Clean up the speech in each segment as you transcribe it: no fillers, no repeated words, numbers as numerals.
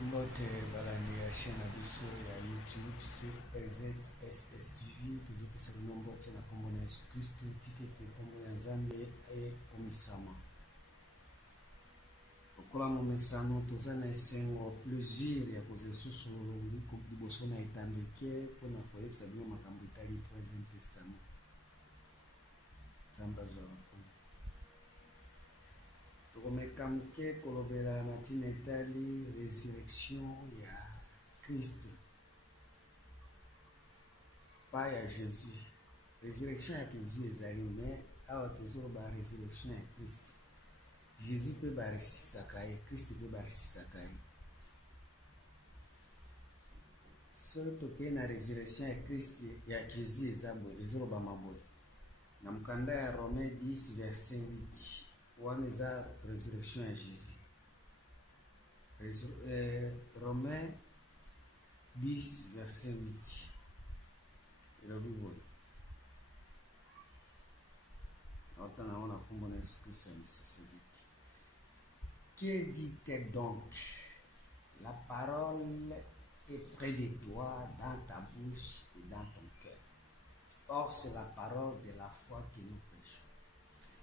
Mbote balandi ya chaîne abiso ya YouTube CLZSS TV tozopesa bino mbote na kombo na Yesu Kristo tikete kombo ya Nzambe omisama okola momesano toza na esengo plaisir ya kozela susu liboso na etandeke mpona koyebisa bino makambo etali 3e testament. Nzambe azwaka mpona tokomeka moke kolobela na ntina etali résurrection ya Christ pa ya Jésus. Résurrection ya Jésus ezali mais awa tozoloba résurrection ya Christ. Jésus mpe baresisaka ye, Christ mpe baresisaka ye. Soki tokei na résurrection ya Christ ya Jésus eza boye ezolobama boye na mokanda ya Romain 10 verset 8 wana eza résurrection ya Jésus. Romain 10 verset 8 elobi boye aotanga wana kombo na Yesu Kristo ya Mesisedeki. Que dit-elle donc? La parole est près de toi, dans ta bouche et dans ton cœur. Or, c'est la parole de la foi que nous prêchons.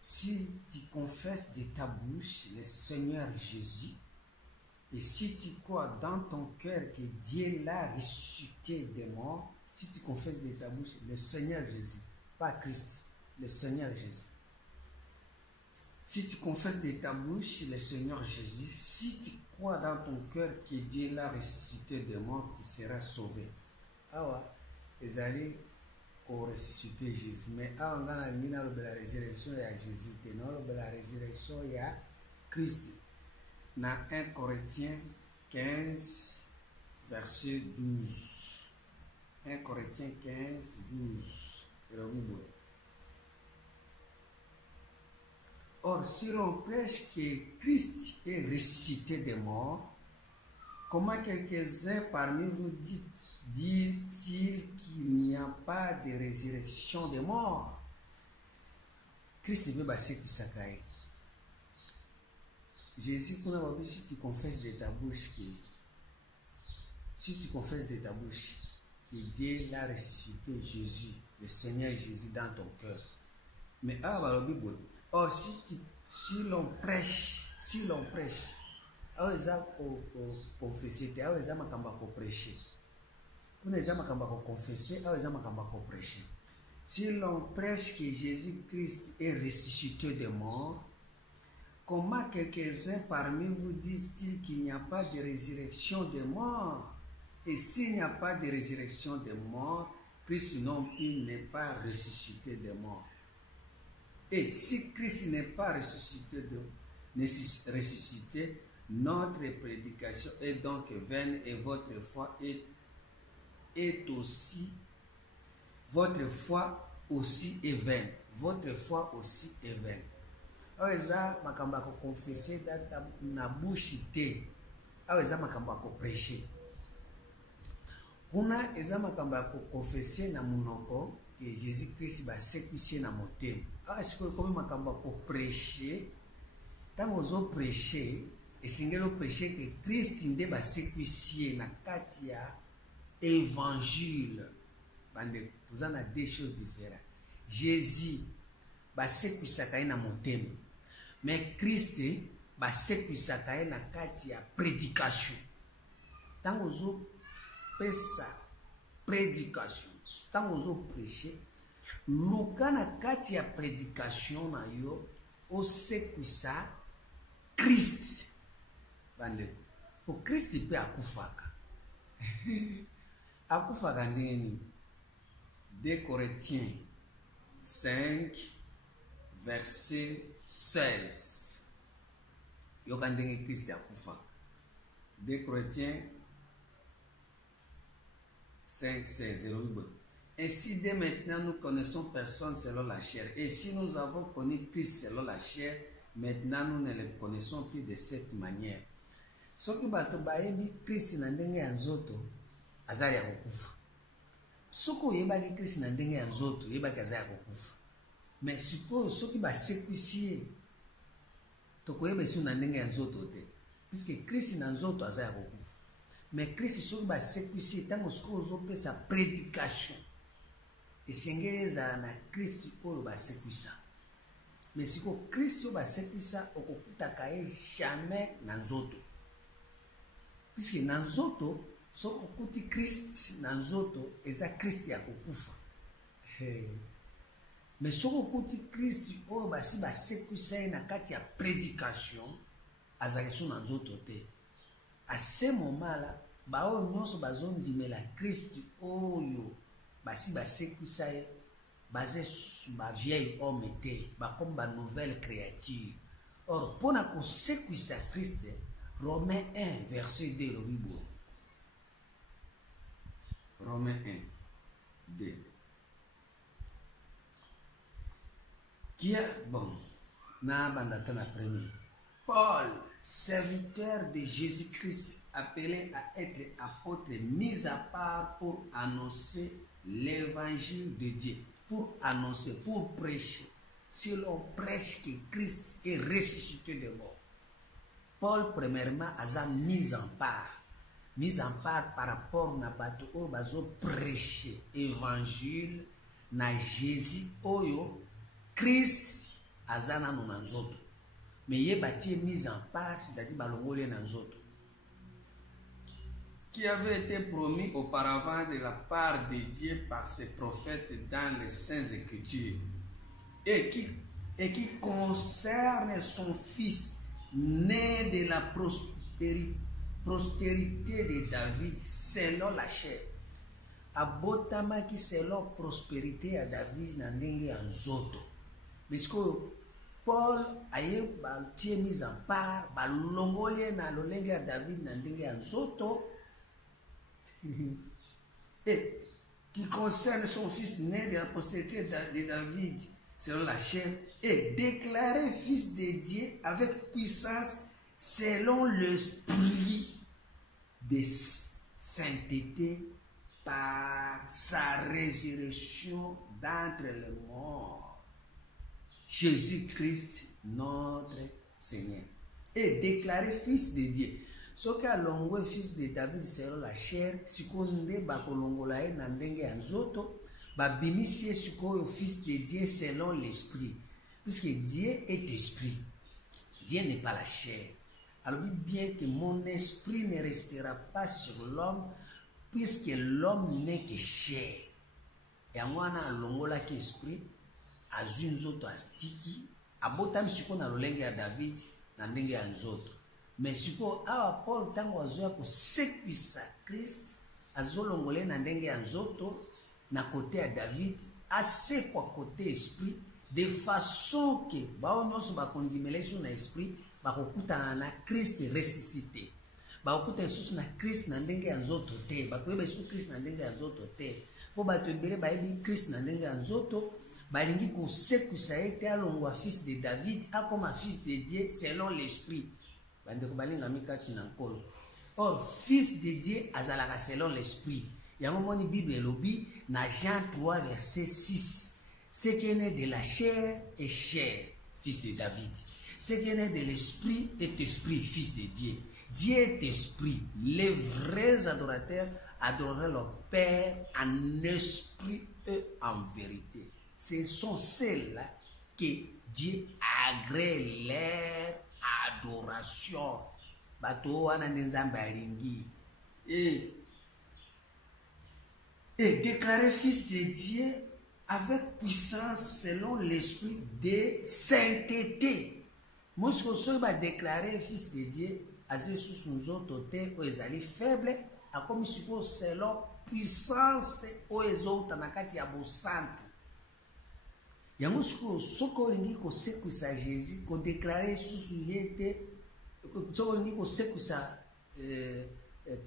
Si tu confesses de ta bouche le Seigneur Jésus, et si tu crois dans ton cœur que Dieu l'a ressuscité des morts, si tu confesses de ta bouche le Seigneur Jésus, pas Christ, le Seigneur Jésus. Si tu confesses de ta bouche le Seigneur Jésus, si tu crois dans ton cœur que Dieu l'a ressuscité des morts, tu seras sauvé. Awa, ezali ko ressuscité Jésus. Mais awa ngana mina lo la résurrection ya Jésus, non lo la résurrection ya Christ. Na 1 Corinthiens 15 verset 12. 1 Corinthiens 15 12. Or, si l'on prêche que Christ est ressuscité des morts, comment quelques-uns parmi vous disent-ils qu'il n'y a pas de résurrection des morts? Christ veut passer tout ça. Jésus, si tu confesses de ta bouche que Dieu l'a ressuscité Jésus, le Seigneur Jésus dans ton cœur. Mais la Bible. Or, si l'on prêche, alors ils ont confessé, alors ils ont prêché. Pour les gens qui confessé, alors ils ont prêché. Si l'on prêche que Jésus-Christ est ressuscité des morts, comment quelques-uns parmi vous disent-ils qu'il n'y a pas de résurrection des morts? Et s'il n'y a pas de résurrection des morts, Christ non plus n'est pas ressuscité des morts. Et si Christ n'est pas ressuscité, notre prédication est donc vaine et votre foi est aussi, votre foi aussi est vaine. Votre foi aussi est vaine. Alors, eza makamba ko confesser na bouche te. Alors, eza makamba ko prêcher. Kuna eza makamba ko confesser na munoko et Jésus-Christ va s'écouter na motema. Ah, est-ce que comme makamba ko prêcher, tant ozo prêcher, et singelo prêcher que Christ nde ba s'écouter na kati ya évangile. Bande, vous en avez deux choses différentes. Jésus va s'écouter na motema. Mais Christ va s'écouter na kati ya prédication. Tant ozo pesa prédication. Tant ozo prêcher, luka na kati ya prédication na yo osekuisa Christ. Bande, pour Christ pe akufaka. Akufaka nini? 2 Corinthiens 5 verset 16. Yo kandenge Christ akufaka. 2 Corinthiens 5, 16. Ainsi, dès maintenant, nous connaissons personne selon la chair. Et si nous avons connu Christ selon la chair, maintenant, nous ne le connaissons plus de cette manière. Ce qui va te bailler, Christ n'a ndenge anzoto, azali ya kukufa. Soko yeba ki Christ n'a ndenge anzoto, yeba ki azali ya kukufa. Mais siko ce qui va s'équipier, to koyeba si na ndenge anzoto te. Puisque Christ n'a nzoto azali ya kukufa. Mais Christ soki basekwisi ntango soki ozopesa prédication esengeli ezala na Christ oyo basekwisa. Mais siko Christ oyo basekwisa okokutaka ye jamais na nzoto, puisque na nzoto soki okuti Christ na nzoto eza Christ ya kokufa. Mais soki okuti Christ oyo basi basekwisa ye na kati ya prédication azali so na nzoto te. À ce moment-là, bao nyonso bazondimela Christ oyo basi basekwisa ye basé sur ma vieille homme te, comme ma nouvelle créature. Or, pour na sekwisa Christ, Romains 1, verset 2, le Bible. Romains 1, 2. Qui a, bon, na bandatana premier. Paul, serviteur de Jésus-Christ, appelé à être apôtre, mis à part pour annoncer l'évangile de Dieu, pour annoncer, pour prêcher. Si l'on prêche que Christ est ressuscité de mort, Paul, premièrement, a mis en part par rapport à bateau où bazo prêcher évangile na Jésus oyo Christ azana no nanzoto. Mais il est mis en part, c'est-à-dire balongolé nanzoto, qui avait été promis auparavant de la part de Dieu par ses prophètes dans les Saintes Écritures, et qui concerne son Fils, né de la prospérité de David, selon la chair. Abotama qui selon prospérité à David na ndenge en zoto. Mais ce que Paul a été mis en part, balongolé na lolenge à David na ndenge en zoto, et qui concerne son fils né de la postérité de David selon la chair, et déclaré fils de Dieu avec puissance selon l'esprit de sainteté par sa résurrection d'entre les morts, Jésus-Christ notre Seigneur. Et déclaré fils de Dieu. Ce qu'a longo fils de David selon la chair, sikonde bakolongola e na ndenge ya nzoto, babimisie sikoyo fils de Dieu selon l'esprit. Puisque Dieu est esprit. Dieu n'est pas la chair. Alors bien que mon esprit ne restera pas sur l'homme, puisque l'homme n'est que chair. Et en wana longola ki esprit, azun nzoto astiki, abotam siko na lolenge ya David na ndenge ya nzoto. Mais siko awa Paul tango azoya ko sekwisa Christ, azolongole na ndenge ya nzoto na côté ya David, assez kwa côté esprit, de façon que bao nyonso bakondimele sur na esprit, bakokutana na Christ ressuscité. Bakokuta susu na Christ na ndenge ya nzoto te, bakoyeba su Christ na ndenge ya nzoto te. Po bato ebele bayebi Christ na ndenge ya nzoto, balingi kosekwisa ye te alongwa fils de David, akoma fils de Dieu selon l'esprit. Bandeko balinga mikati na nkolo. Or, fils de Dieu azalaka selon l'esprit. Yango moni Bible elobi na Jean 3 verset 6. Ce qui est né de la chair est chair, fils de David. Ce qui est né de l'esprit est esprit, fils de Dieu. Dieu est esprit. Les vrais adorateurs adoreraient leur Père en esprit et en vérité. Ce sont ceux-là que Dieu agrée leur adoration. Bato wana nzambe alingi. Et déclaré fils de Dieu avec puissance selon l'esprit de sainteté. Moi, ce que je déclaré fils de Dieu, azé sous son autorité, ou ezali faible, a comme selon puissance, ou ezota nakati ya bosantu. Yango soko lingi ko sekwisa Jésus, ko déclaré sous yete, soko lingi ko sekwisa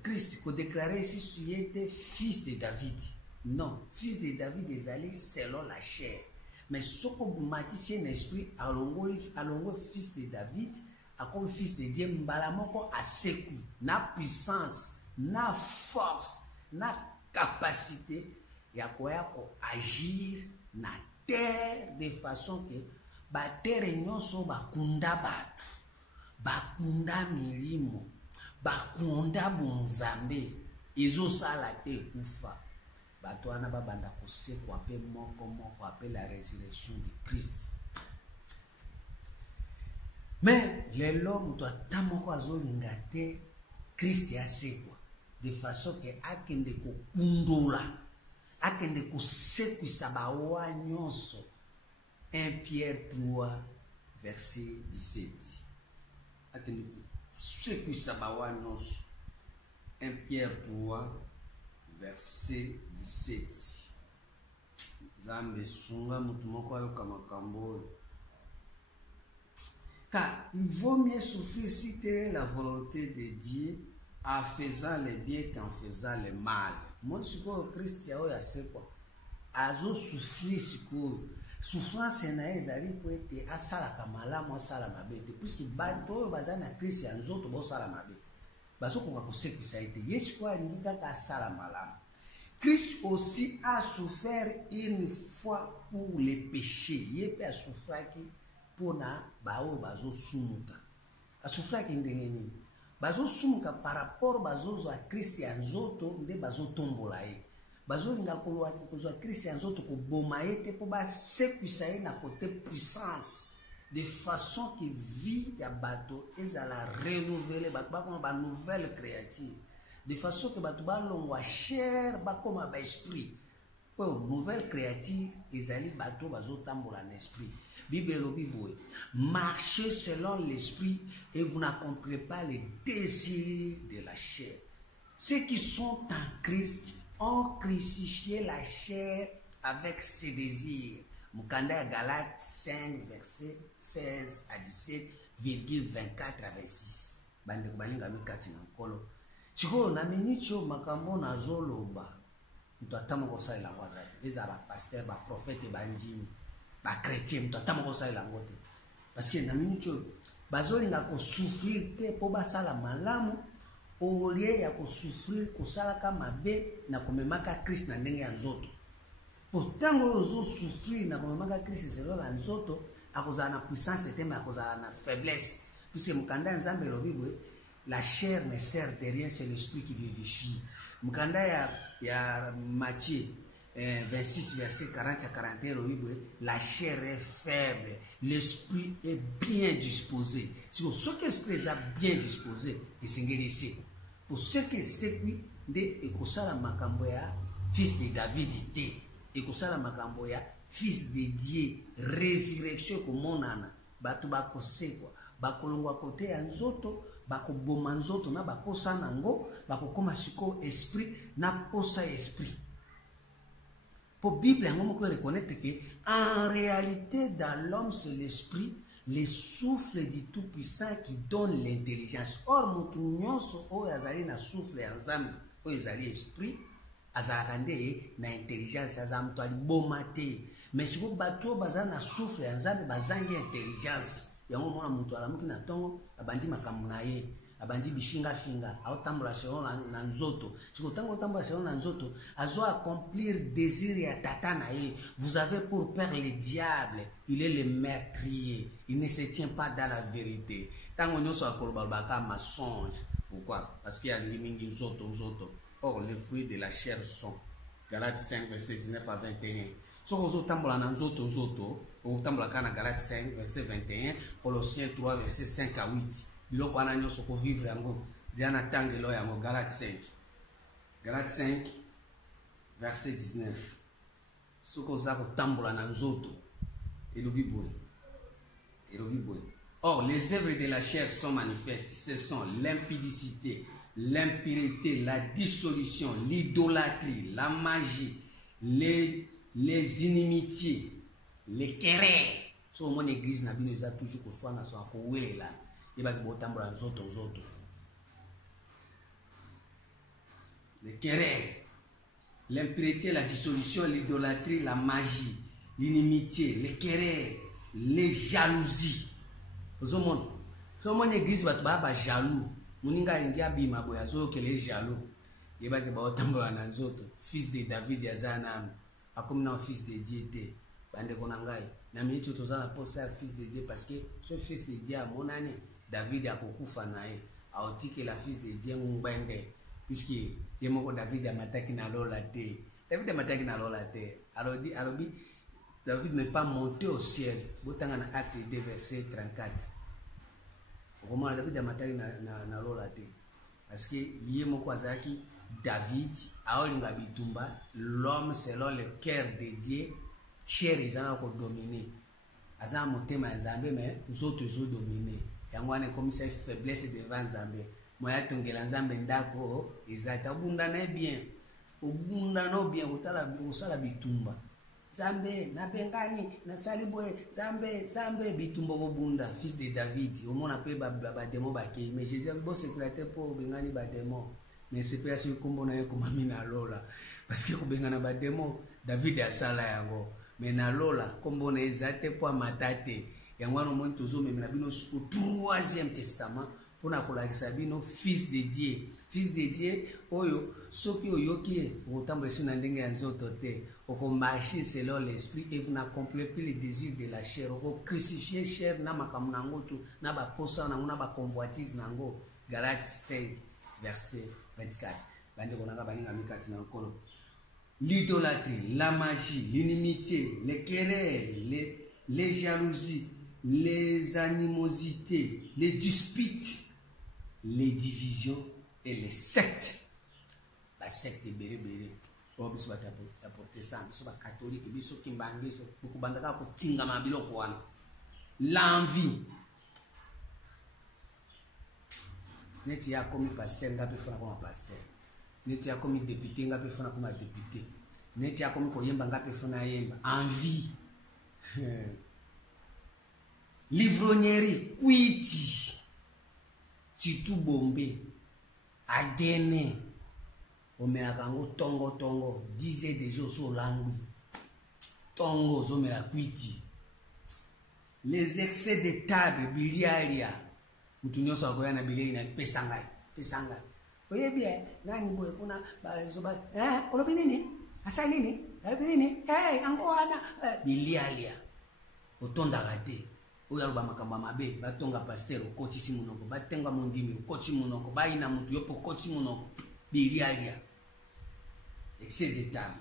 Christ, ko déclaré sous yete fils de David. Non, fils de David est allé selon la chair. Mais ce que matisien esprit alongo fils de David, a comme fils de Dieu, mbalamoko a seku, na puissance, na force, na capacité, ya quoi agir na terre de façon que ba terre nyonso bakunda batu, bakunda milimo, bakonda bonzambe ezosala te ekufa bato wana babanda kosekwa mpe moko ape la résurrection de Christ. Mais lelo moto ata moko azolinga te Christ asekwa de façon ke akende kokundola akende kosekwisa bawa nyonso. 1 Pierre 3 verset 17 akende kosekwisa bawa nyonso. 1 Pierre 3 verset 17 Zambe sunga mutu moko ayoka makambo oyo. Car il vaut mieux souffrir si telle est la volonté de Dieu en faisant le bien qu'en faisant le mal. Moi, sikoyo Christ oyo asekwa azo souffrir sikoyo souffrance na ezali po ete asalaka malamu asala mabe te, puisque bato oyo baza na Christ ya nzoto bosala mabe bazokoka kosekwisa ete ye sikoyo alingi kaka asala malamu. Christ aussi a souffert une fois pour les péchés. Ye pe a souffraki pona bao bazo sumuka. A souffraki ndenge nini? Bazo sumuka par rapport bazozo a Christ ya nzoto nde bazo tombola ye. Bazo linga kolwa kozwa Christ ya nzoto ko boma ye te po ba sekwisa ye na côté puissance de façon que vie ya bato ezala renouveler bato ba comme ba nouvelle créature. De façon que bato balongwa chair bakoma ba esprit. Pour nouvelle créature ezali bato bazotambola na esprit. Bible elobi boye, marchez selon l'esprit et vous n'accomplirez pas les désirs de la chair. Ceux qui sont en Christ ont crucifié la chair avec ses désirs. Mukanda Galates 5 verset 16 à 17,24 à 26. Bande kubalinga mikati na nkolo. Chiko na minicho makambo na zoloba. Mtu atama kosa la waza. Eza ba pasteur, ba prophète, ba ndimi, ba chrétien, mtu atama kosa la ngote. Parce que na minicho bazolinga ko souffrir te po basala malamu au lieu ya ko souffrir kosala kama be na komemaka Christ na ndenge ya nzoto. Pourtant ozo souffrir na komemaka Christ selon la nzoto akozala na puissance te mais akozala na faiblesse. Puisque mukanda nzambe lobi la chair ne sert de rien, c'est l'esprit qui vivifie. Mukanda ya Matthieu 26 verset 40 à 41 la chair est faible, l'esprit est bien disposé. Si ce que l'esprit est bien disposé, et c'est ici. Pour ce que c'est qui de ekosala makambo ya fils de David te, ekosala makambo ya fils de Dieu, résurrection komonana, batu bakosekwa, bakolongwa kote ya nzoto, bakoboma nzoto na bakosa nango, bakokoma siko esprit na posa esprit. Pour Bible, on peut reconnaître que en réalité, dans l'homme, c'est l'esprit, le souffle du Tout-Puissant qui donne l'intelligence. Or, mutunyonso o yazali na souffle ensemble, o yazali esprit, azakande na intelligence, azamto ali bomate. Mais si vous bateau baza na souffle ensemble, bazangi intelligence. Yango mona mutu alamuki na tongo, abandi makambo na ye. Abandi bifinga finga aotambula selon na nzoto siko tango tambula selon na nzoto azo accomplir désir ya tata na ye. Vous avez pour père le diable, il est le meurtrier, il ne se tient pas dans la vérité. Tango nyoso akolobalbaka mensonge. Pourquoi? Parce qu'il y a mingi nzoto. Or les fruits de la chair sont Galates 5 verset 19 à 21. Soko zo tambula na nzoto o tambula kana Galates 5 verset 21, Colossiens 3 verset 5 à 8. Biloko wana nyonso ko vivre yango diana tangelo yango. Galates 5 verset 19. Soko za ko tambola na nzoto elobi boye. Or les œuvres de la chair sont manifestes, ce sont l'impudicité, l'impureté, la dissolution, l'idolâtrie, la magie, les inimitiés, les querelles. So mon église na bino eza toujours ko swana so ko welela. Les querelles, l'impureté, la dissolution, l'idolâtrie, la magie, l'inimitié, les querelles, les jalousies. Vous mon église va jaloux. Moninga ingia bima boya zo que les jaloux. Yeba ke ba otambola na nzoto. Fils de David yazana akomna fils de Dieu te. Bande konangai. Na minute tozana posa fils de Dieu parce que ce fils de Dieu a mon année. David a kokufa nae aoti que la fils de Dieu Mbende, puisque il y a David Amataki na lola te. David Amataki na lola te. Alors David n'est pas monté au ciel. Botanga na acte 2 verset 34. Comment David Amataki na lola te. Parce que yemo kwazaki David aolinga bitumba l'homme selon le cœur de Dieu cher ezana ko dominer. Aza motema nzambe mais zoto zo dominer. Yango ane comme ça faiblesse devant nzambe. Moya tongela nzambe ndako ezata bunda na bien. Obunda no bien osala bitumba. Zambe na bengani na saliboe zambe bitumba bobunda fils de David au monde appelé ba démon ba ke mais Jésus bo secrétaire pour bengani ba démon mais c'est pas ce kombo na ko mamina lola parce que ko bengana ba démon David asala yango mais na lola kombo na ezate pour matate yango no monde tozo memena bino au 3e testament pour na kolakisa bino fils de Dieu oyo soki oyoki otambola na ndenge ya nzoto te oko marcher selon l'esprit et vous n'accomplissez plus les désirs de la chair oko crucifier chair na makambo nango tu na ba posa nango na ba convoitise nango. Galates 5 verset 24 bande konanga baninga mikati na nkolo. L'idolâtrie, la magie, l'inimitié, les querelles, les jalousies, les animosités, les disputes, les divisions et les sectes. La secte béré biso ba protestant biso ba catholique biso kimbange so bokubandaka ko tinga mabiloko wana. L'envie neti ya komi pasteur ngapi fana koma pasteur, neti ya komi député ngapi fana koma député, neti ya komi koyemba ngapi fana yemba. Envie livrognerie kwiti titu bombe agene omela kango tongo disait déjà sur langue tongo zomela kwiti. Les excès de table biliaria mutu nyoso akoya na bilei na pesanga oyebi nani boye kuna ba zoba olobi nini asa nini olobi nini ango ana biliaria otonda gate oya ba makamba mabe batonga pasteur okotisi munoko batenga mondimi okotisi munoko baina mutu yopo okotisi munoko biliaria excès de table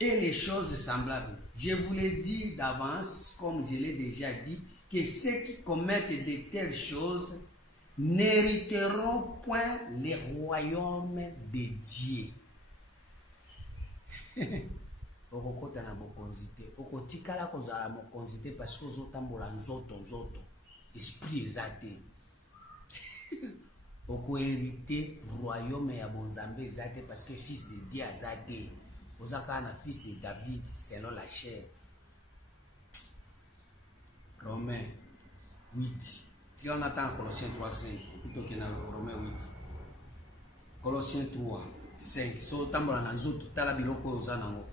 et les choses semblables. Je vous l'ai dit d'avance, comme je l'ai déjà dit, que ceux qui commettent de telles choses n'hériteront point les royaumes de Dieu. Okokota na bokonzite, okotikala kozala mokonzite parce que ozotambola nzoto esprit ezate. Oko hérité royaume ya bonzambe ezate parce que fils de Dieu azate. Ozaka na fils de David selon la chair. Romains 8. Si on attend Colossiens 3, 5, plutôt que dans Romains 8. Colossiens 3, 5. So tambola na nzoto tala biloko ozanango.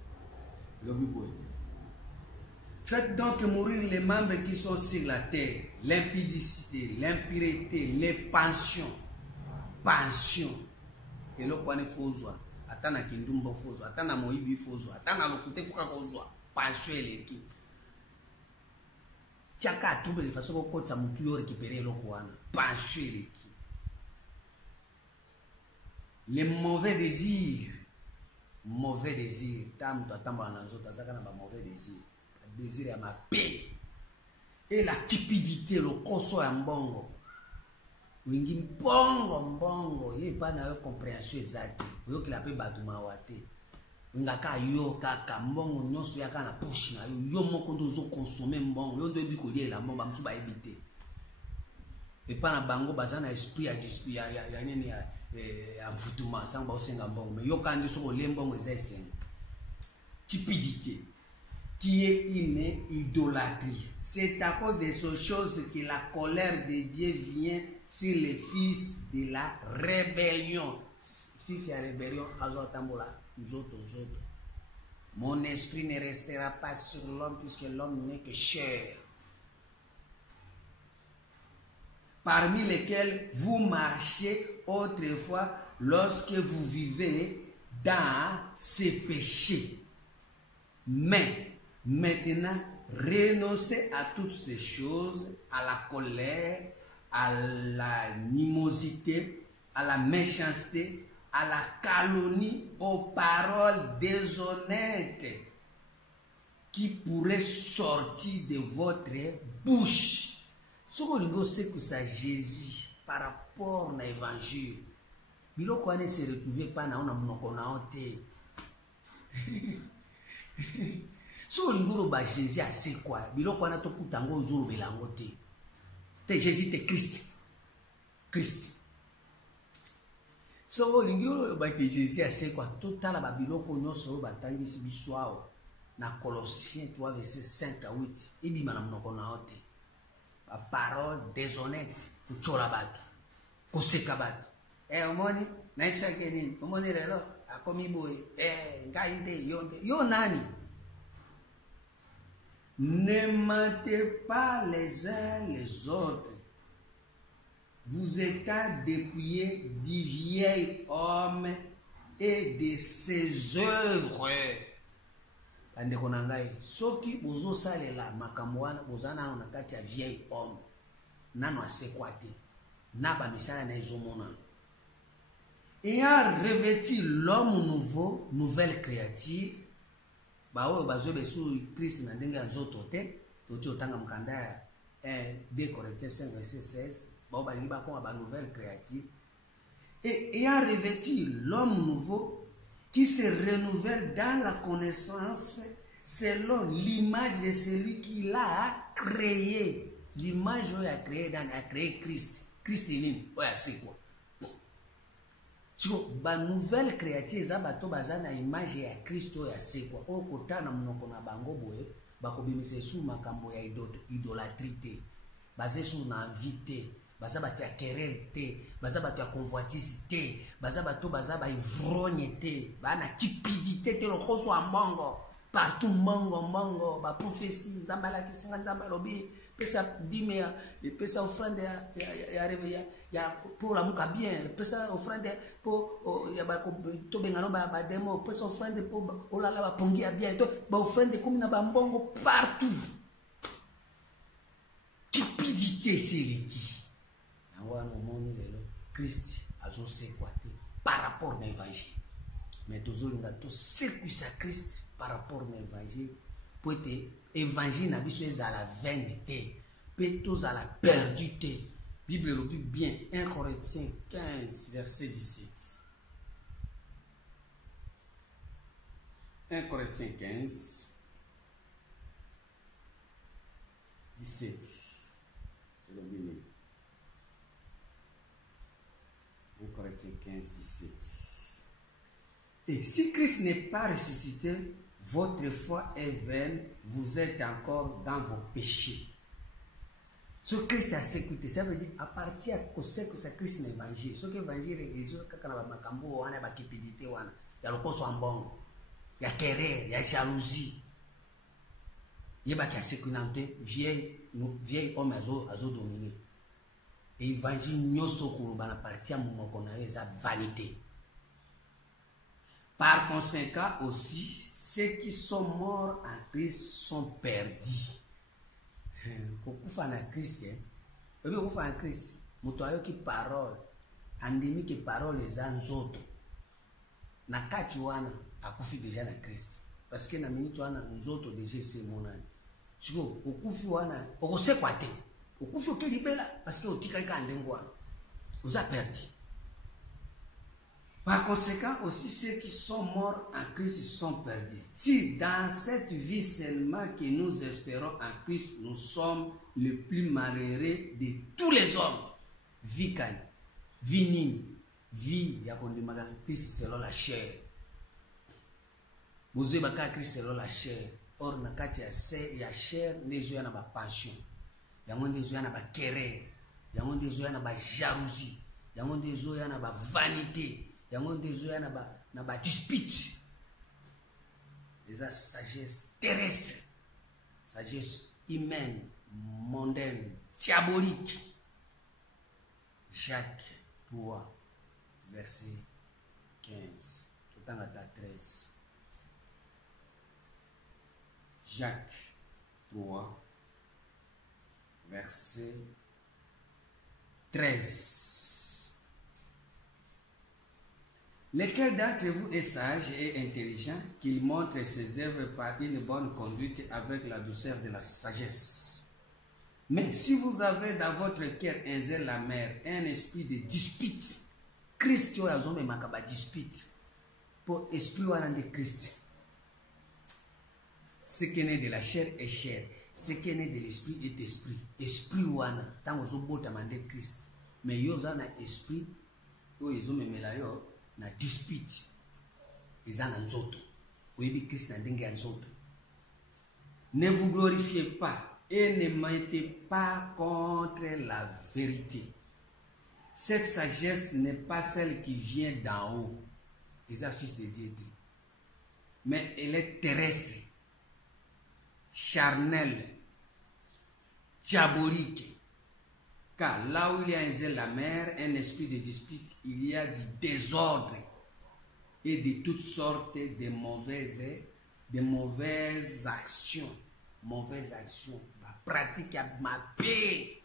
Faites donc mourir les membres qui sont sur la terre, l'impudicité, l'impureté, les passions. Et le point est faux. Atana kindumba faux. Atana moibi faux. Atana lokute fuka kozwa. Passion eleki. Tiaka trouble de façon ko kotsa mutu yo récupérer loko wana. Passion eleki. Les mauvais désirs. Tam to tamba na nzoto azaka na ba mauvais désirs. Désir ya ma paix. Et la cupidité, le koso ya mbongo. Wingi mbongo ye pa na yo compréhension ezate yo kila pe batuma wate ngaka yo kaka mbongo nyonso yaka na push na yo moko ndo zo consommer mbongo yo ndo ebi ko liela mbongo ba msuba ebite et pa na bango bazana esprit ya nini ya mfutuma sanga ba osenga mbongo mais yo kandi so le mbongo ezesenga cupidité qui est une idolâtrie. C'est à cause de ces choses que la colère de Dieu vient sur les fils de la rébellion. Fils de la rébellion, zoto. Mon esprit ne restera pas sur l'homme puisque l'homme n'est que chair. Parmi lesquels vous marchez autrefois lorsque vous vivez dans ces péchés. Mais maintenant, renoncez à toutes ces choses, à la colère, à l'animosité, à la méchanceté, à la calomnie, aux paroles déshonnêtes qui pourraient sortir de votre bouche. Ce que c'est que ça Jésus par rapport à l'évangile. Biloko ane se retrouver pas na monoko na ote. So lingoro ba Jésus a c'est quoi? Biloko ane to kutango zoro belango te. Te Jésus te Christ. Christ. So lingoro ba Jésus a c'est quoi? Total ba biloko nyonso ba tangi si biswao na Colossiens 3 verset 5 à 8. Ebi mana monoko na ote. Ba parole déshonnête kuchola batu. Koseka batu. Omoni, naipsa kenini, omoni lelo, akomi boy, ngainde, yo nani. Ne mentez pas les uns les autres. Vous étant dépouillés du vieil homme et de ses œuvres. Ande konangai, soki bozo salela makambo wana bozana na kati ya vieil homme. Nano asekwate. Naba misala na ezomona. Ayant revêtu l'homme nouveau, nouvelle créature, baoyo bazobe sur Christ na ndenge nzoto te, toti otanga mkanda 2 Corinthiens 5 verset 16, bao balingi bakoma ba nouvelle créature. Et ayant revêtu l'homme nouveau qui se renouvelle dans la connaissance selon l'image de celui qui l'a créé. L'image où il a créé Christ. Christ est ligne, ouais, c'est quoi? So, ba nouvelle créature eza bato baza na image ya Kristo ya sekwa. O kota na monoko na bango boye, bakobimisa su makambo ya idolâtrie te. Basé sur na envie te, baza bato ya querelle te, baza bato ya convoitise te, baza bato baza ba ivrogne te, ba na cupidité te lokoso ya mbongo. Partout mbongo, ba prophétie, nzamba la kisinga nzamba lobi, pesa dime ya, pesa offrande ya pour la muka bien, pesa offrande pour ya ba to bengano ba demo, pesa offrande pour olala ba pongi ya bien, to ba offrande comme na ba mbongo partout. Cupidité c'est qui? Yango no moni lelo Christ azo se kwate par rapport à l'évangile. Mais tozolinga to sekwisa Christ par rapport à l'évangile. Pour être évangile na biso ezala vaine te, pe tozala perdu te. Bible le dit bien, 1 Corinthiens 15 verset 17. 1 Corinthiens 15 17. Je le dis. 1 Corinthiens 15 17. Et si Christ n'est pas ressuscité, votre foi est vaine, vous êtes encore dans vos péchés. Ce Christ a sécurité, ça veut dire à partir de ce que c'est Christ l'évangile. Ce que l'évangile est juste quand on a makambo wana ba cupidité wana, ya lokoso ambongo, ya querelle, ya jalousie. Yeba ki a sécurité vieil homme azo dominer. Et l'évangile nyoso kuluba na partir monoko na yo eza vanité. Par conséquent aussi, ceux qui sont morts en Christ sont perdus. Kokufa na Christ, obi kokufa na Christ, muto ayo ki parole, andimi ki parole eza nzoto. Na kati wana akufi déjà na Christ. Parce que na minute wana nzoto déjà c'est monani. Siko okufi wana, okosekwa te. Okufi okelibela parce que otikali ka ndengo wana. Oza perdu. Par conséquent, aussi ceux qui sont morts en Christ sont perdus. Si dans cette vie seulement que nous espérons en Christ, nous sommes les plus malheureux de tous les hommes. Vie kan, vie nini, vie ya kondimaka Christ selon la chair. Vous avez Christ selon la chair. Or, na kati ya chair, les yeux na ba passion. Yango des yeux na ba querelle. Yango des yeux na ba jalousie. Yango des yeux na ba vanité. Yango des yeux na ba dispute. Les sagesse terrestre, sagesse humaine, mondaine, diabolique. Jacques 3, verset 15. Tout en 13. Jacques 3, verset 13. Lequel d'entre vous est sage et intelligent, qu'il montre ses œuvres par une bonne conduite avec la douceur de la sagesse. Mais si vous avez dans votre cœur un zèle amer, un esprit de dispute, Christ yo azome makaba dispute pour esprit wana de Christ. Ce qui est né de la chair est chair, ce qui est né de l'esprit est esprit. Esprit wana tant ozo bota mande Christ. Mais yo za na esprit o ezome mela yo na dispute. Ezana nzoto. Oyebi Christ na ndenge ya nzoto. Ne vous glorifiez pas et ne mentez pas contre la vérité. Cette sagesse n'est pas celle qui vient d'en haut, les fils de Dieu, mais elle est terrestre, charnelle, diabolique. Car là où il y a un zèle amer, un esprit de dispute, il y a du désordre et de toutes sortes de mauvaises actions. Mauvaise action, ma pratique à ma paix.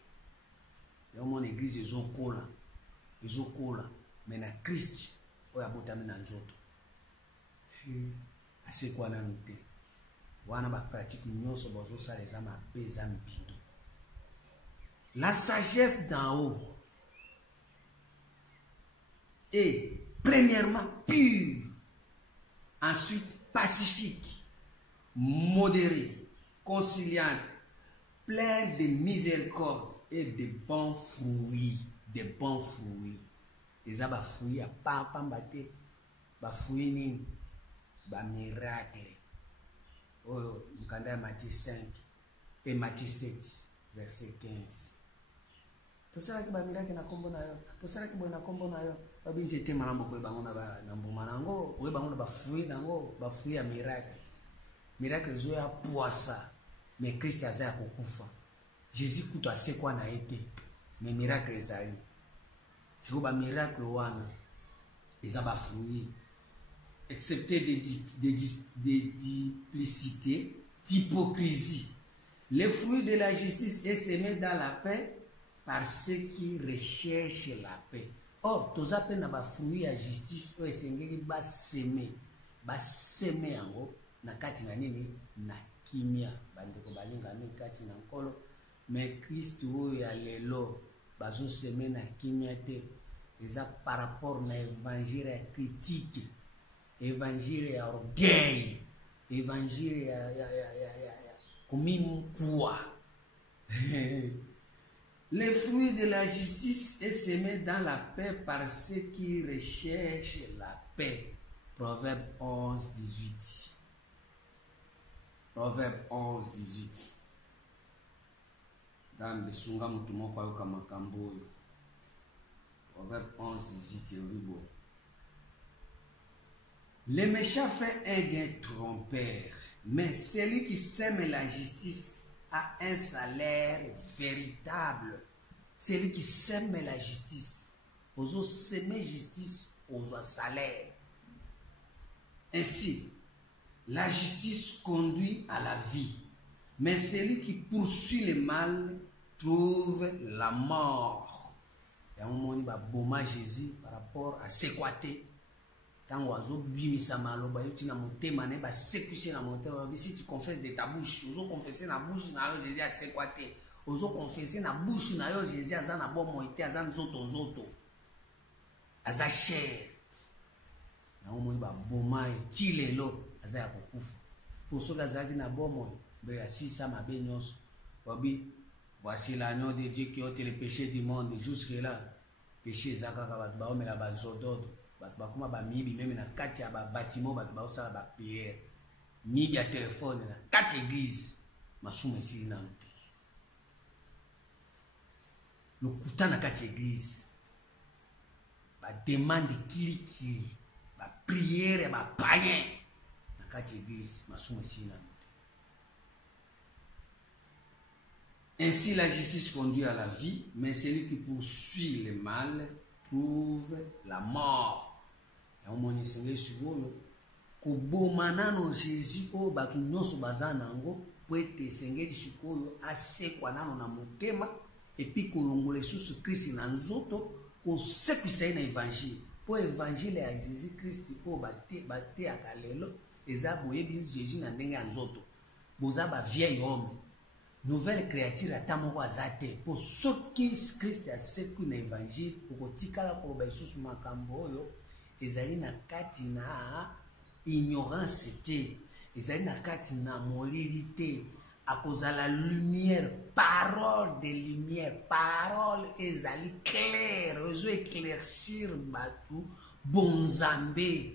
Dans mon église, ils ont cola, mais na Christ, oya botami na nzoto. Assez quoi na nute. Wana ba pratique nyonso bozo sa les ama paix za mbindo. La sagesse d'en haut est premièrement pure, ensuite pacifique, modérée, conciliante, plein de miséricorde et de bons fruits. De bons fruits. Les abats fruits à pambate, ba fruits ni, ba miracle. Oh, Mukanda Matthieu 5 et Matthieu 7, verset 15. Tout ça qui ba miracle na kombo na yo. Tout ça qui na kombo na yo. Ba binjete malambo ko bangona ba na mbuma nango, o bangona ba fruits nango, ba fruits à miracle. Miracle zo ya poissa. Mais Christ a zaya kukufa. Jésus kuto ase kwa na été. Mais miracle ezali. Tu vois miracle wana. Ils ont fruits. Excepté des duplicité, d'hypocrisie. Les fruits de la justice est semé dans la paix par ceux qui recherchent la paix. Or, tous appels na ba fruits à justice o esengeli ba semer yango na kati na nini na kimia bandeko balinga mi kati na nkolo. Mais Christ o ya lelo bazo semer na kimia te. Eza par rapport na évangile critique, évangile ya orgueil, évangile ya comme quoi. Les fruits de la justice est semé dans la paix par ceux qui recherchent la paix. Proverbe 11, 18. Proverbe 11, 18. Dans le sunga mutumo kwa yoka makambo. Proverbe 11, 18. Le méchant fait un gain trompeur, mais celui qui sème la justice a un salaire véritable. Celui qui sème la justice, oso semer justice, oso salaire. Ainsi, la justice conduit à la vie, mais celui qui poursuit le mal trouve la mort. Et on m'a dit boma Jésus par rapport à séquater. Quand oiseau bimisa maloba yo tina motema ne ba sécucher na motema si tu confesses de ta bouche, ozo confesser na bouche na yo Jésus a séquater. Ozo confesser na bouche na yo Jésus aza na bon moité aza nzoto aza cher. Na on ba boma ti lelo aza ya kokufa. Pour ceux qui azaki na bon moyo be ya sisa mabe nyonso. Babi voici l'agneau de Dieu qui ôte les péchés du monde. Jusque là péché zakaka ba ba omela ba zododo. Bakuma ba mibi même na kati ya ba bâtiment ba osala ba prière. Mibi ya téléphone na kati église masumu esili na mpe. Lokuta na kati église ba demande kili ba prière ba païen na kati église masumu esili na mpe. Ainsi la justice conduit à la vie, mais celui qui poursuit le mal trouve la mort. Et on m'a dit que Bomanano Jésus o batu nyonso bazana ngo poete sengeli shikoyo ase kwa nano na motema et puis kolongola sous Christ na nzoto ko sekwisa na évangile pour évangile ya Jésus Christ o bate akalelo eza boyebi Jésus na ndenge ya nzoto boza ba vieil homme nouvelle créature ata moko aza te po soki Christ asekwi na évangile okotikala koloba lisusu makambo oyo ezali na kati na ignorance te ezali na kati na molili te akozala lumière parole de lumière parole ezali claire ezo éclaircir batu bonzambe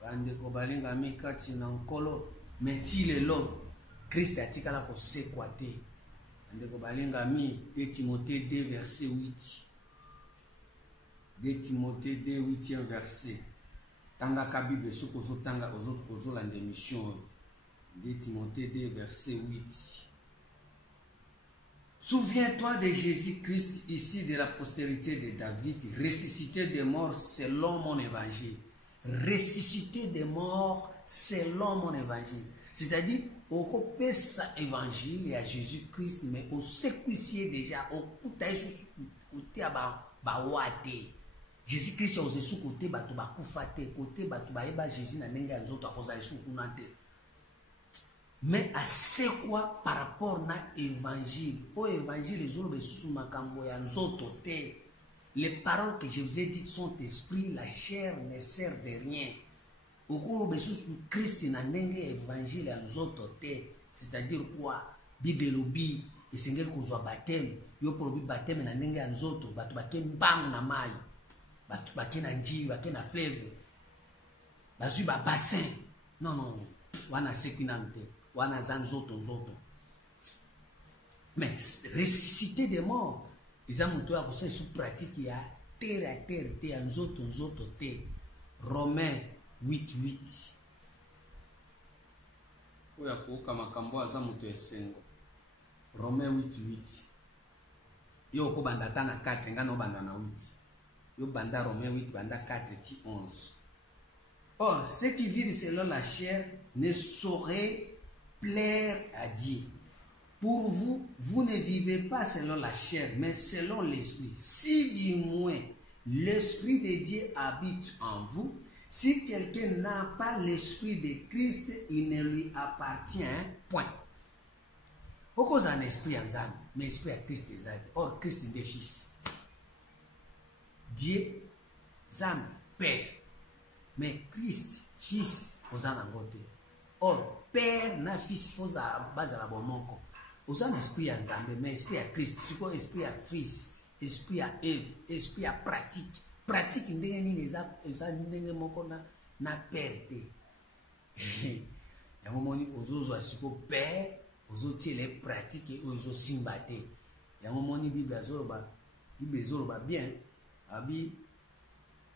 bandeko balingami kati na nkolo meti lelo Christ atikala kosekwa te bandeko balingami 2 Timothée 2 verset 8 2 Timothée 2 8e verset tanga ka Bible soko zotanga ozolanda émission 2 Timothée 2 verset 8. Souviens-toi de Jésus-Christ, ici de la postérité de David, ressuscité des morts selon mon évangile. Ressuscité des morts selon mon évangile. C'est-à-dire, au côté sa évangile à Jésus-Christ, mais au séquicier déjà, au côté à wate. Jésus-Christ aux sous côté batu bakufate, côté batu baeba Jésus na nenga nzoto akozali sous kunante. Mais à c'est quoi par rapport na évangile? Au évangile les autres sous makambo ya nzoto te. Les paroles que je vous ai dites sont esprit, la chair ne sert de rien. Au cours de sous Christ na nenga évangile ya nzoto te. C'est-à-dire quoi? Bible lobi et sengel kozwa baptême, yo probi baptême na nenga ya nzoto, batu baptême bang na mai. Batu bake na nji, bake na fleuve. Bazui ba bassin. Non non, wana sekwi na mte. Wana zan zoto. Mais ressuscité des morts, ils ont montré à cause sous pratique ya terre à terre te en zoto te. Romains 8:8. Oya kuoka makambo aza muto esengo. Romains 8:8. Yo ko banda tana 4 ngano banda na 8. Yo banda Romains 8 banda 4:11. Or, ceux qui vivent selon la chair ne sauraient plaire à Dieu. Pour vous, vous ne vivez pas selon la chair, mais selon l'esprit. Si du moins l'esprit de Dieu habite en vous, si quelqu'un n'a pas l'esprit de Christ, il ne lui appartient point. Pourquoi un esprit en âme, mais esprit à Christ des âmes. Or, Christ est des fils. Dieu, âme, père. Mais Christ, fils, aux âmes en côté. Or, père na fils faut à base à la bonne aux un esprit à Zambé, mais esprit à Christ, c'est quoi esprit à fils, esprit à Ève, esprit à pratique. Pratique ndenge les ndenge moko na perte. Ya momoni ozozo asiko père, ozotie les pratiques et ozo simbate. Ya momoni Bible azoloba bien, abi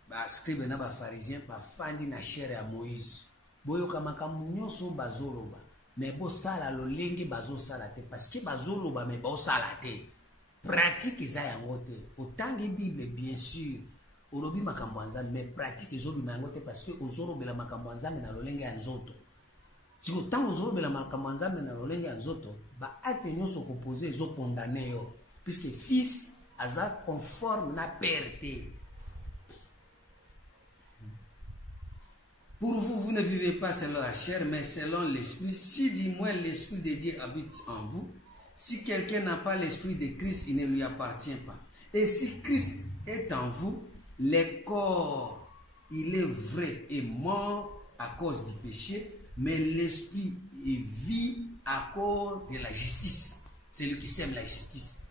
ba scribe na ba pharisien ba fandi na chair ya Moïse. Boyoka makambo nyonso bazoloba mais bo sala lolenge bazo sala te parce que bazoloba mais bo sala te pratique eza yango te otangi Bible bien sûr olobi makambo anza mais pratique ezobi yango te parce que ozolobela makambo anza na lolenge ya nzoto siko tango ozolobela makambo anza na lolenge ya nzoto ba acte nyonso ko poser ezo condamner yo puisque fils aza conforme na père te. Pour vous, vous ne vivez pas selon la chair, mais selon l'esprit. Si du moins l'esprit de Dieu habite en vous, si quelqu'un n'a pas l'esprit de Christ, il ne lui appartient pas. Et si Christ est en vous, le corps, il est vrai et mort à cause du péché, mais l'esprit est vie à cause de la justice. Celui qui sème la justice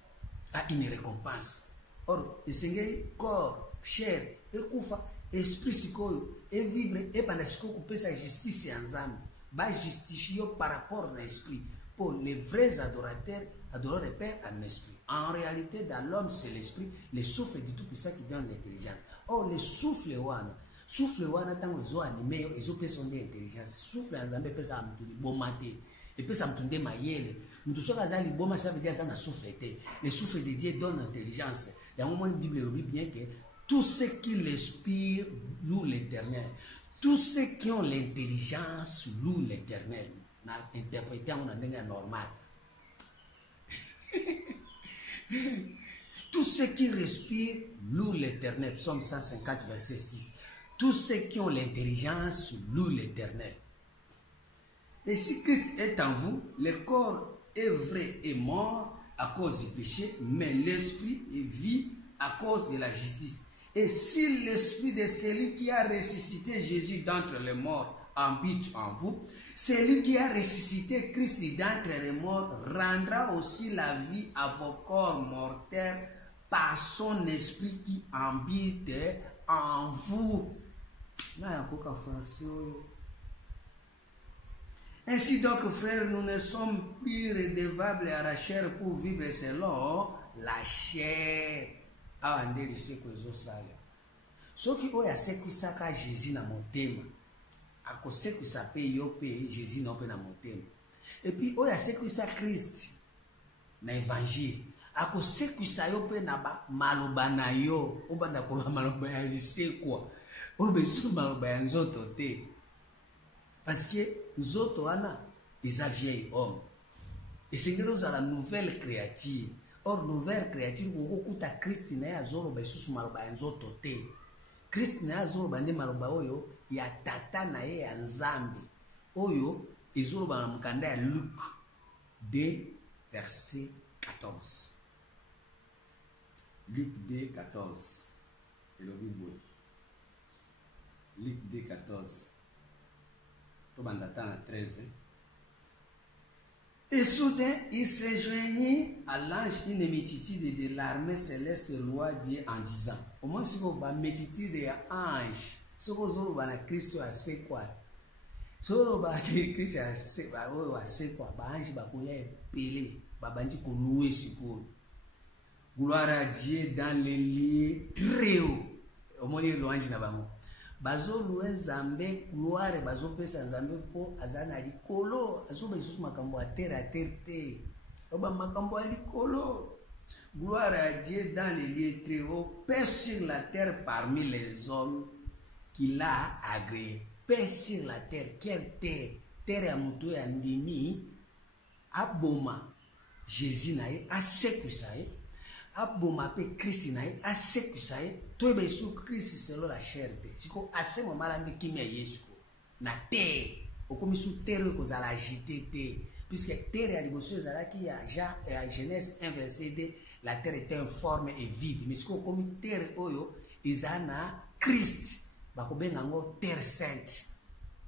a une récompense. Or, le Seigneur, corps, chair et koufa, esprit sikoyo et vivre et pendant ce qu'on peut sa justice ensemble va justifier par rapport à l'esprit pour les vrais adorateurs adorer le Père en esprit. En réalité dans l'homme c'est l'esprit, le souffle du tout puissant qui donne l'intelligence. Or le souffle wana tango zo animé ezo personne d'intelligence. Souffle ensemble pesa amtuli bomate et pesa amtunde mayele. Mutu soka zali boma ça veut dire ça na souffle te. Le souffle de Dieu donne l'intelligence. Dans le moment Bible le bien que tous ceux qui l'inspirent louent l'Éternel. Tous ceux qui ont l'intelligence louent l'Éternel. Interprété en langue normale. Tous ceux qui respirent louent l'Éternel. Psaume 150, verset 6. Tous ceux qui ont l'intelligence louent l'Éternel. Et si Christ est en vous, le corps est vrai et mort à cause du péché, mais l'esprit est vie à cause de la justice. Et si l'esprit de celui qui a ressuscité Jésus d'entre les morts habite en vous, celui qui a ressuscité Christ d'entre les morts rendra aussi la vie à vos corps mortels par son esprit qui habite en vous. Ainsi donc, frères, nous ne sommes plus redevables à la chair pour vivre selon la chair. Soki oyo asekwisaka Jésus na motema akosekwisa pe yo pe Jésus na pe na motema. Et puis oyo asekwisa Christ na évangile akosekwisa yo pe na ba maloba na yo obanda koloba maloba ya lisekwa oloba isu maloba ya nzoto te, parce que nzoto wana eza vieil homme esengeli ozala nouvelle créature. Or nouvelle créature kokokuta Christ na ye azoloba isusu maloba ya nzoto te. Christ na ye azoloba nde maloba oyo ya tata na ye ya Nzambe oyo ezoloba na mokanda ya Luc 2 verset 14. Luc 2 14 elobi boye. Luc 2 14 tobanda na 13. Et soudain, il se joignit à l'ange une multitude de l'armée céleste loi Dieu en disant, au moins si vous avez une multitude d'anges, si vous avez un Christ assez quoi, si vous avez un Christ assez quoi, ange va pelé, va louer si vous. Gloire à Dieu dans les lieux très hauts. Au moins l'ange n'a pas. Bazo loué Nzambe gloire bazo pesa Nzambe po azana likolo azoba isusu makambo a terre te oba makambo a likolo. Gloire à Dieu dans les lieux très hauts, paix sur la terre parmi les hommes qu'il a agréé. Paix sur la terre, quelle terre? Terre ya muto ya ndimi aboma Jésus naye asekwisa ye aboma pe Christ naye asekwisa ye. Toi ben sous Christ selon la chair de siko assez moment là de kimia yesu na terre okomi sous terre ko za la agité puisque terre ya liboso ezala ki ya Jean et Genèse 1 verset 2 la terre était informe et vide, mais siko komi terre oyo ezana Christ bakobenga ngo terre sainte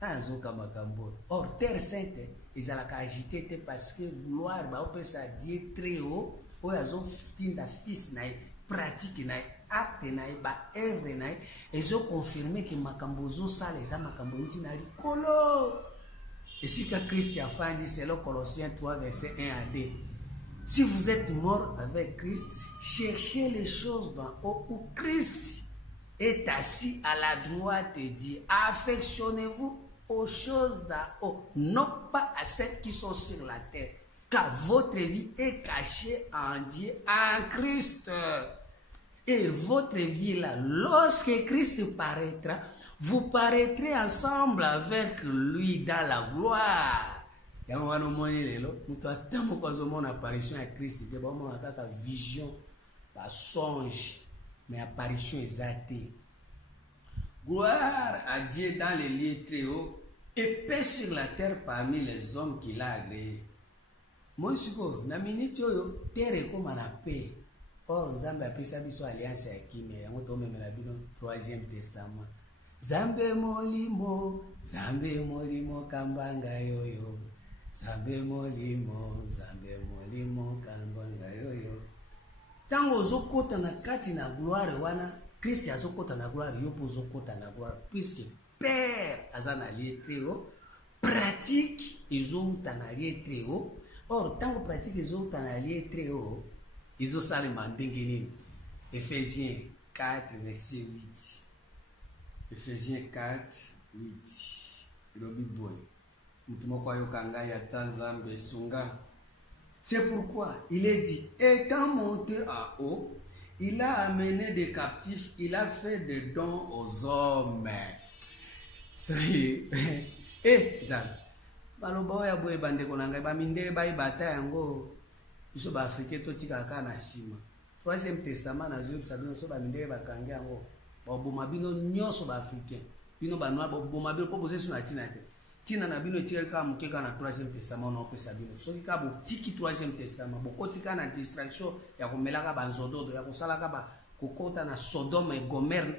azoka makambo. Or terre sainte ezala ka agité parce que gloire ba opesa Dieu très haut oyo azotinda fils na pratique na acte na ba œuvre na ezo confirmer que makambo zo sala eza makambo yuti na likolo. Et si que Christ a fait selon Colossiens 3 verset 1 à 2, si vous êtes mort avec Christ, cherchez les choses d'en haut où Christ est assis à la droite de Dieu. Affectionnez-vous aux choses d'en haut, non pas à celles qui sont sur la terre, car votre vie est cachée en Dieu, en Christ. Et votre vie là, lorsque Christ paraîtra, vous paraîtrez ensemble avec lui dans la gloire. Il y a un moment où nous avons une apparition à Christ, nous avons une vision, un songe, mais apparition exacte. Gloire à Dieu dans les lieux très hauts et paix sur la terre parmi les hommes qu'il a agréés. Moi, je suis na minute yo terre comme na paix. Or, Nzambe apesa biso alliance ya kimia yango tomemela bino 3e testament. Zambe molimo kambanga yoyo. Zambe molimo kambanga yoyo. Tango ozokota na kati na gloire wana, Christ azokota na gloire, yo po ozokota na gloire, puisque Père azana lié très haut, pratique ezouta na lié très haut. Or, tango pratique ezouta na lié très haut, ils ont salement d'engagement. Ephésiens 4, verset 8. Ephésiens 4, 8. C'est pourquoi il est dit, étant monté à haut, il a amené des captifs, il a fait des dons aux hommes. Eh, Zam. Baloba ya boye bande konanga ba mindele ba ibata yango. biso ba africain to tika ka na sima. Troisième testament na Dieu sabino so ba mindele ba kangi yango. Ba boma bino nyonso ba africain. Bino ba noa ba boma bino po poser sur na tina te. Tina na bino tiel ka muke ka na troisième testament na opesa bino. So ka bo tiki troisième testament, bo kotika na distraction ya ko melaka ba nzododo ya ko sala ka ba ko kota na Sodome et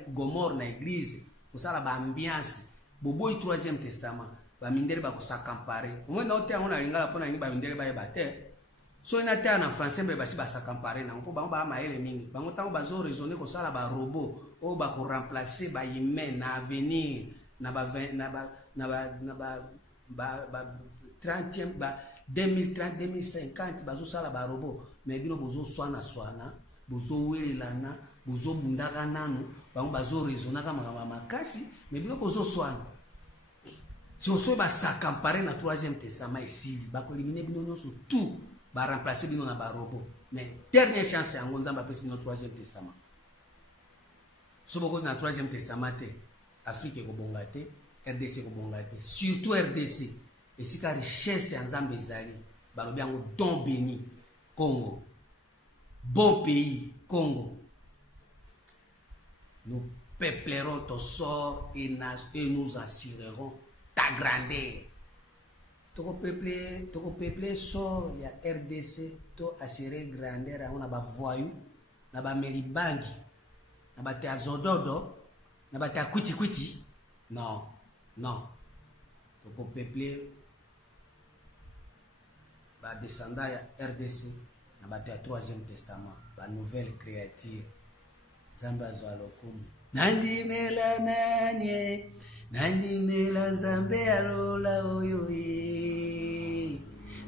Gomorre na église, ko sala ba ambiance. Bo boy troisième testament, ba mindele ba ko s'accamparer. Moi na ote ngona lingala pona ngi ba mindele ba yebate. So ina te na français mbe basi ba s'accamparer na ko bango ba maele mingi. Bango tango bazo raisonner ko sala ba robot o ba ko remplacer ba humain na avenir na ba 30e ba 2030 2050 bazo sala ba robot mais bino bozo swana bozo welelana bozo bundaka nanu bango bazo raisonner kama makasi mais bino bozo swana si on so ba s'accamparer na troisième testament ici ba ko éliminer bino nyonso tout ba remplacer bino na ba robot mais dernière chance yango nzamba pesi bino troisième testament so boko na troisième testament te Afrique ko bonga te RDC ko bonga te surtout RDC et si ka richesse ya nzambe ezali balobi yango don béni Congo bon pays Congo nous peuplerons ton sort et nous assurerons ta grandeur. Toko peuple sort ya RDC to assurer grandeur on a ba voyou na ba melibangi na ba te azododo na ba te kwiti non toko peuple ba descendant ya RDC na ba te troisième testament ba nouvelle créature zamba zo alokumu nandimela nanye nandimela nzambe alola oyo ye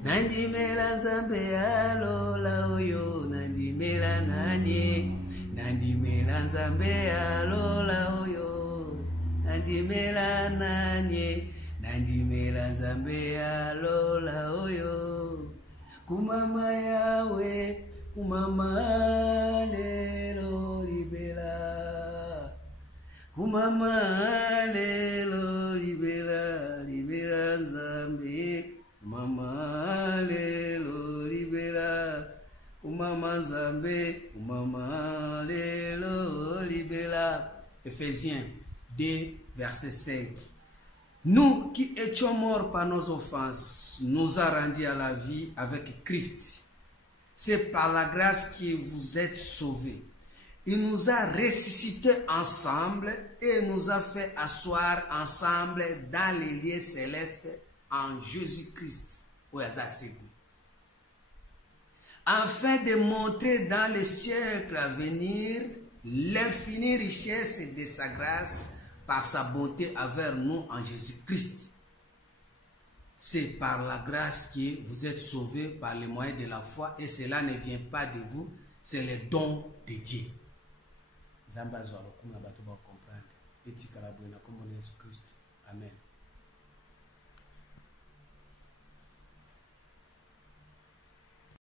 nandimela nzambe alola oyo nandimela nanye nandimela nzambe alola oyo nandimela nanye nandimela nzambe alola oyo kumama yawe kumama lelo libela kumama lelo libela nzambe kumama lelo libela kumama nzambe kumama lelo libela. Éphésiens 2 verset 5. Nous qui étions morts par nos offenses nous a rendus à la vie avec Christ. C'est par la grâce que vous êtes sauvés. Il nous a ressuscités ensemble et nous a fait asseoir ensemble dans les lieux célestes en Jésus-Christ. Afin de montrer dans les siècles à venir l'infinie richesse de sa grâce par sa bonté envers nous en Jésus-Christ. C'est par la grâce que vous êtes sauvés par les moyens de la foi et cela ne vient pas de vous, c'est le don de Dieu. Zamba zo alokumu na bato ba comprendre etika la bwena kombo na Yesu Kristo.